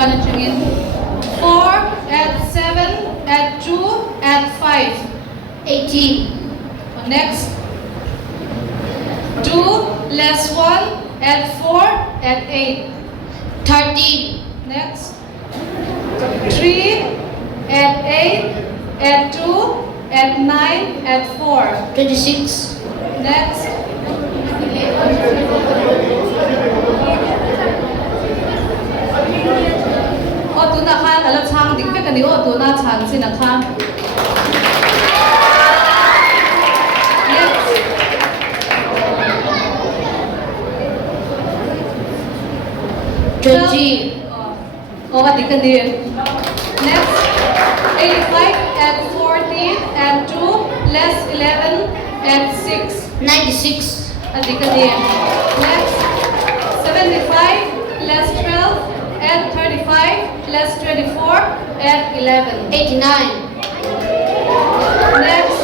1 at 4, add 7, add 2, add 5. 18. Next. 2 less 1, add 4, add 8. 13. Next. 3, add 8, add 2, add 9, add 4. 26. Next. O tu na khan ala chang dik pe kani o tu na chan sin na khan. Next. 20. O dik kani. Next. 85 add 14 add 2 less 11 add 6. 96. Adik kani. Next. 75 less 12 add 35 less 24 add 11. 89. Next.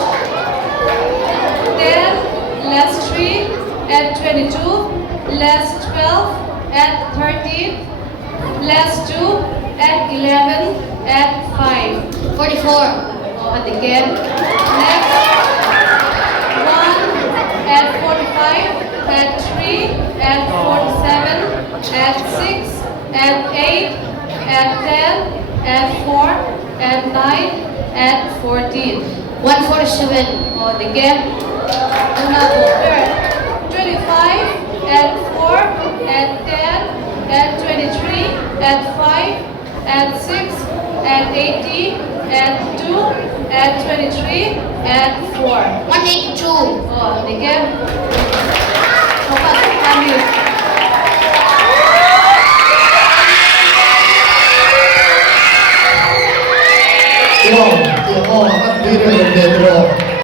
10 less 3 add 22 less 12 add 13 less 2 add 11 add 5. 44. Oh, and again. Next. 1 add 45 add 3 add 47 add 6 add 8 add 10 add 4 add 9 add 14. 147. Oh, and again. Another 25 add 4 add 10 add 23 add 5 add 6 add 80 add 2 add 23 add 4. 182. Oh, and again. Kami. Wow, ang mga